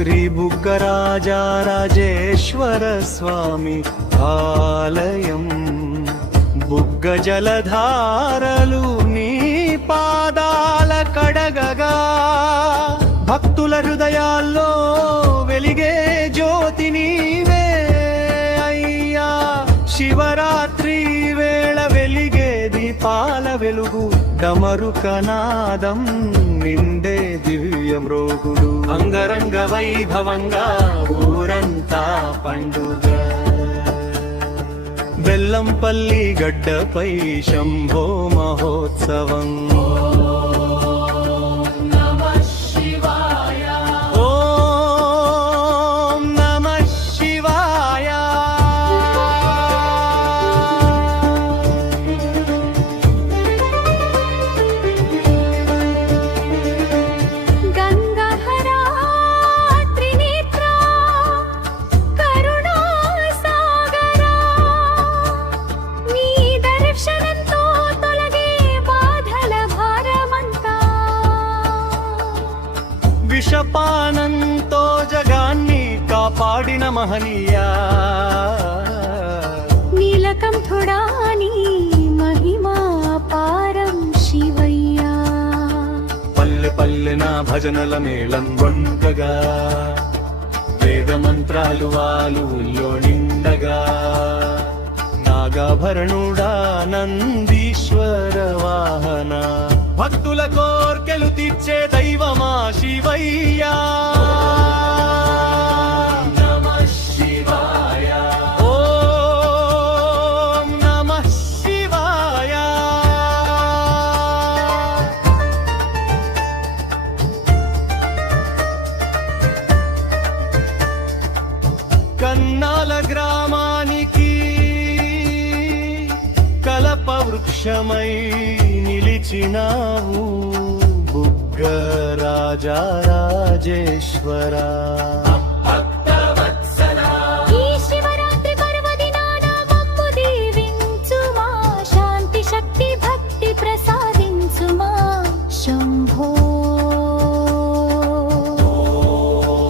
శ్రీ బుగ్గరాజరాజేశ్వర స్వామి ఆలయం. బుగ్గ జలధారలు నీ పాదాల కడగగా భక్తుల హృదయాల్లో వెలిగే జ్యోతి నీవే అయ్యా. శివరాత్రి వేళ వెలిగే దీపాల వెలుగు, డమరుకనాదం నిండే దివ్యమ్రోగుడు. అంగరంగ వైభవంగా ఊరంతా పండుగ. బెల్లంపల్లి గడ్డపై శంభో మహోత్సవం. విషపానంతో జగాన్ని కాపాడిన మహనీయా. నీలకంఠుడాని మహిమా పారం శివయ్యా. పల్లె పల్లెన భజనల మేళం వండగా, వేద మంత్రాలు వాలుల్లో నిండగా. నాగాభరణుడా నందీశ్వర వాహన, భక్తుల కోర్కెలు తీర్చే దైవమా శివయ్యా. నమః శివాయ, ఓం నమః శివాయ. కన్నాల గ్రామానికి కలప వృక్షమై నిలిచినావు బుగ్గ రాజరాజేశ్వర.